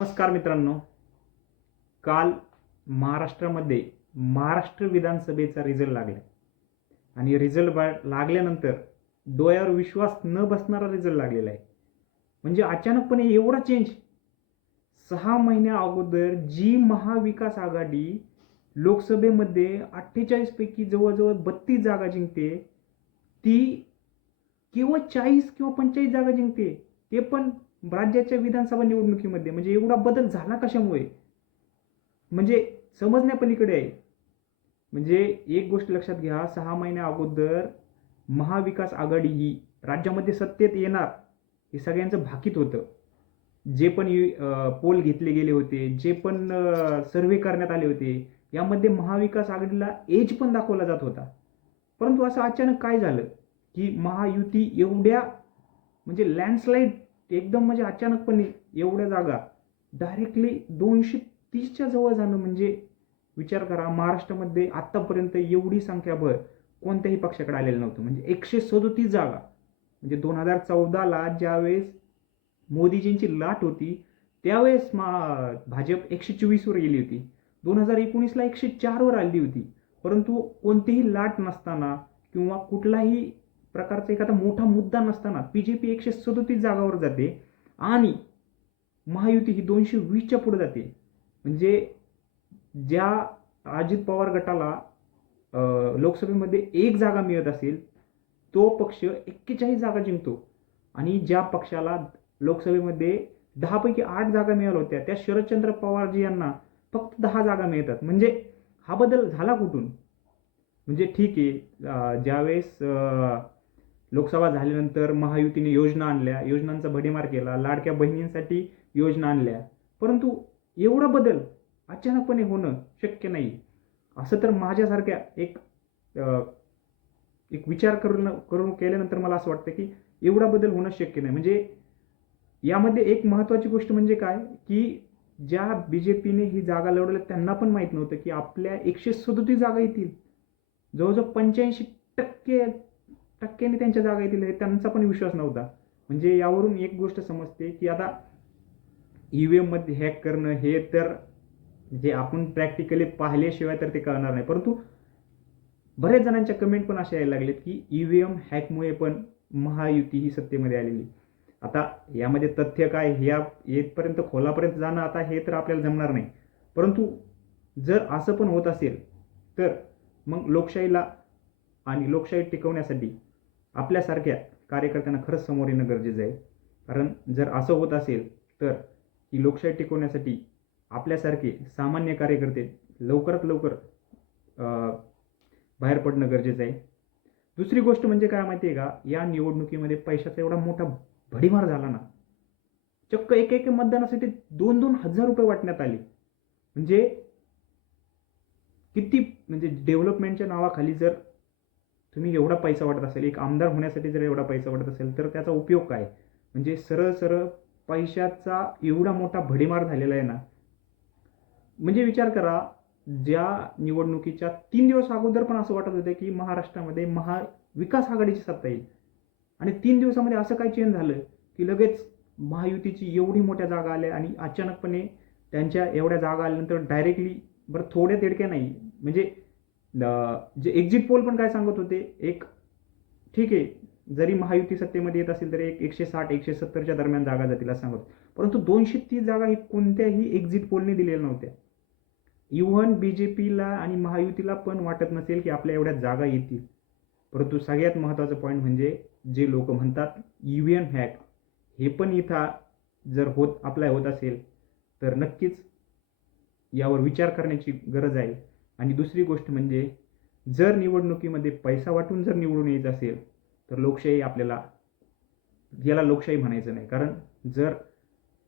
नमस्कार मित्रांनो. काल महाराष्ट्रामध्ये महाराष्ट्र विधानसभेचा रिझल्ट लागला. आणि रिझल्ट बा लागल्यानंतर डोळ्यावर विश्वास न बसणारा रिझल्ट लागलेला आहे. म्हणजे अचानकपणे एवढा चेंज सहा महिन्या अगोदर जी महाविकास आघाडी लोकसभेमध्ये अठ्ठेचाळीसपैकी जवळजवळ बत्तीस जागा जिंकते ती केवळ चाळीस किंवा पंचेचाळीस जागा जिंकते ते पण राज्याच्या विधानसभा निवडणुकीमध्ये म्हणजे एवढा बदल झाला कशामुळे? म्हणजे समजण्यापलीकडे आहे. म्हणजे एक गोष्ट लक्षात घ्या सहा महिन्या अगोदर महाविकास आघाडी ही राज्यामध्ये सत्तेत येणार हे सगळ्यांचं भाकीत होतं. जे पण पोल घेतले गेले होते जे पण सर्वे करण्यात आले होते यामध्ये महाविकास आघाडीला एज पण दाखवला जात होता. परंतु असं अचानक काय झालं? की महायुती एवढ्या म्हणजे लँडस्लाईड एकदम म्हणजे अचानकपणे एवढ्या जागा. डायरेक्टली दोनशे तीसच्या जवळ जाणं म्हणजे विचार करा महाराष्ट्रामध्ये आत्तापर्यंत एवढी संख्याबळ कोणत्याही पक्षाकडे आलेलं नव्हतं. म्हणजे एकशे सदोतीस जागा. म्हणजे दोन हजार चौदाला ज्यावेळेस मोदीजींची लाट होती त्यावेळेस मा भाजप एकशे चोवीसवर गेली होती. दोन हजार एकोणीसला एकशे चारवर आली होती. परंतु कोणतीही लाट नसताना किंवा कुठलाही प्रकारचा एखादा मोठा मुद्दा नसताना पी जे पी एकशे सदोतीस जागावर जाते आणि महायुती ही दोनशे वीसच्या पुढे जाते. म्हणजे ज्या अजित पवार गटाला लोकसभेमध्ये एक जागा मिळत असेल तो पक्ष एक्केचाळीस जागा जिंकतो. आणि ज्या पक्षाला लोकसभेमध्ये दहापैकी आठ जागा मिळाल्या होत्या त्या शरदचंद्र पवारजी यांना फक्त दहा जागा मिळतात. म्हणजे हा बदल झाला कुठून? म्हणजे ठीक आहे ज्यावेळेस लोकसभा झाल्यानंतर महायुतीने योजना आणल्या योजनांचा भडीमार केला लाडक्या बहिणींसाठी योजना आणल्या. परंतु एवढा बदल अचानकपणे होणं शक्य नाही. असं तर माझ्यासारख्या एक एक विचार करून करून केल्यानंतर मला असं वाटतं की एवढा बदल होणं शक्य नाही. म्हणजे यामध्ये एक महत्त्वाची गोष्ट म्हणजे काय? की ज्या बी जे पीने ही जागा लढवल्या त्यांना पण माहीत नव्हतं की आपल्या एकशे सदोतीस जागा येतील. जवळजवळ पंच्याऐंशी टक्के टक्क्यांनी त्यांच्या जागा येतील त्यांचा पण विश्वास नव्हता. म्हणजे यावरून एक गोष्ट समजते की आता ई एममध्ये हॅक करणं हे तर जे आपण प्रॅक्टिकली पाहिल्याशिवाय तर ते कळणार नाही. परंतु बऱ्याच जणांच्या कमेंट पण अशा यायला लागलेत की ई व्ही एम हॅकमुळे पण महायुती ही सत्तेमध्ये आलेली. आता यामध्ये तथ्य काय ह्या येथपर्यंत खोलापर्यंत जाणं आता हे तर आपल्याला जमणार नाही. परंतु जर असं पण होत असेल तर मग लोकशाहीला आणि लोकशाही टिकवण्यासाठी आपल्यासारख्या कार्यकर्त्यांना खरंच समोर येणं गरजेचं आहे. कारण जर असं होत असेल तर ही लोकशाही टिकवण्यासाठी आपल्यासारखे सामान्य कार्यकर्ते लवकरात लवकर बाहेर पडणं गरजेचं आहे. दुसरी गोष्ट म्हणजे काय माहिती आहे का? या निवडणुकीमध्ये पैशाचा एवढा मोठा भडीमार झाला ना. चक्क एक एक मतदानासाठी दोन दोन हजार रुपये वाटण्यात आले. म्हणजे किती म्हणजे डेव्हलपमेंटच्या नावाखाली जर तुम्ही एवढा पैसा वाटत असेल एक आमदार होण्यासाठी जर एवढा पैसा वाटत असेल तर त्याचा उपयोग काय? म्हणजे सरळ सरळ पैशाचा एवढा मोठा भडीमार झालेला आहे ना म्हणजे विचार करा ज्या निवडणुकीच्या तीन दिवस अगोदर पण असं वाटत होतं की महाराष्ट्रामध्ये महाविकास आघाडीची सत्ता येईल. आणि तीन दिवसामध्ये असं काय चेंज झालं की लगेच महायुतीची एवढी मोठ्या जागा आल्या आणि अचानकपणे त्यांच्या एवढ्या जागा आल्यानंतर डायरेक्टली बरं थोड्या तिडक्या नाही. म्हणजे जे एक्झिट पोल पण काय सांगत होते? एक ठीक आहे जरी महायुती सत्तेमध्ये येत असेल तरी एक एकशे साठ एकशे सत्तरच्या दरम्यान जागा जातील असं सांगत परंतु दोनशे तीस जागा ही कोणत्याही एक्झिट पोलने दिलेल्या नव्हत्या. इव्हन बी जे पीला आणि महायुतीला पण वाटत नसेल की आपल्या एवढ्या जागा येतील. परंतु सगळ्यात महत्त्वाचं पॉईंट म्हणजे जे लोक म्हणतात यू व्ही एम हॅक हे पण इथं जर होत अप्लाय होत असेल तर नक्कीच यावर विचार करण्याची गरज आहे. आणि दुसरी गोष्ट म्हणजे जर निवडणुकीमध्ये पैसा वाटून जर निवडून यायचं असेल तर लोकशाही आपल्याला याला लोकशाही म्हणायचं नाही. कारण जर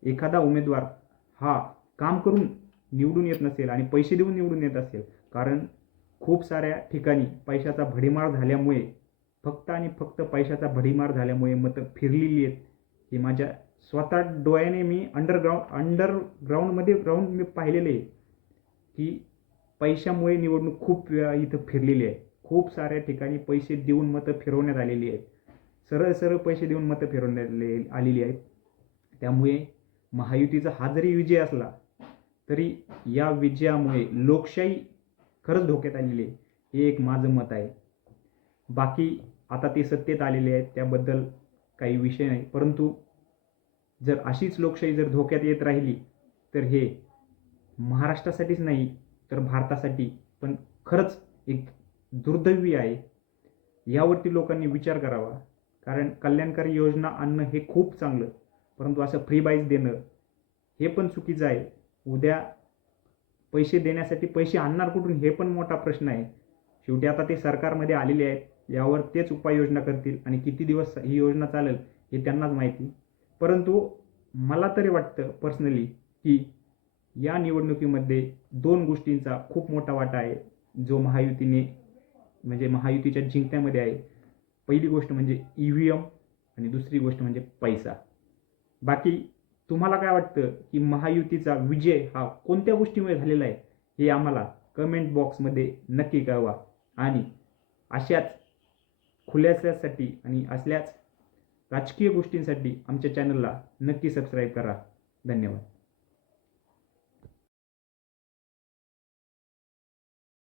एखादा उमेदवार हा काम करून निवडून येत नसेल आणि पैसे देऊन निवडून येत असेल कारण खूप साऱ्या ठिकाणी पैशाचा भडीमार झाल्यामुळे फक्त आणि फक्त पैशाचा भडीमार झाल्यामुळे मतं फिरलेली आहेत. हे माझ्या स्वतः डोळ्याने मी अंडरग्राऊंड अंडरग्राऊंडमध्ये राहून मी पाहिलेले आहे. की पैशामुळे निवडणूक खूप वेळा इथं फिरलेली आहे. खूप साऱ्या ठिकाणी पैसे देऊन मतं फिरवण्यात आलेली आहेत. सरळ सरळ पैसे देऊन मतं फिरवण्यात आलेली आहेत. त्यामुळे महायुतीचा हा जरी विजय असला तरी या विजयामुळे लोकशाही खरंच धोक्यात आलेली आहे. हे एक माझं मत आहे. बाकी आता ते सत्तेत आलेले आहेत त्याबद्दल काही विषय नाही. परंतु जर अशीच लोकशाही जर धोक्यात येत राहिली तर हे महाराष्ट्रासाठीच नाही तर भारतासाठी पण खरंच एक दुर्दैवी आहे. यावरती लोकांनी विचार करावा. कारण कल्याणकारी योजना आणणं हे खूप चांगलं परंतु असं फ्री बाईज देणं हे पण चुकीचं आहे. उद्या पैसे देण्यासाठी पैसे आणणार कुठून हे पण मोठा प्रश्न आहे. शेवटी आता ते सरकारमध्ये आलेले आहेत यावर तेच उपाययोजना करतील आणि किती दिवस ही योजना चालेल हे त्यांनाच माहिती. परंतु मला तरी वाटतं पर्सनली की या निवडणुकीमध्ये दोन गोष्टींचा खूप मोठा वाटा आहे जो महायुतीने म्हणजे महायुतीच्या जिंकण्यामध्ये आहे. पहिली गोष्ट म्हणजे ई व्ही एम आणि दुसरी गोष्ट म्हणजे पैसा. बाकी तुम्हाला काय वाटतं की महायुतीचा विजय हा कोणत्या गोष्टीमुळे झालेला आहे हे आम्हाला कमेंट बॉक्समध्ये नक्की कळवा. आणि अशाच खुल्यासाठी आणि असल्याच राजकीय गोष्टींसाठी आमच्या चॅनलला नक्की सबस्क्राईब करा. धन्यवाद.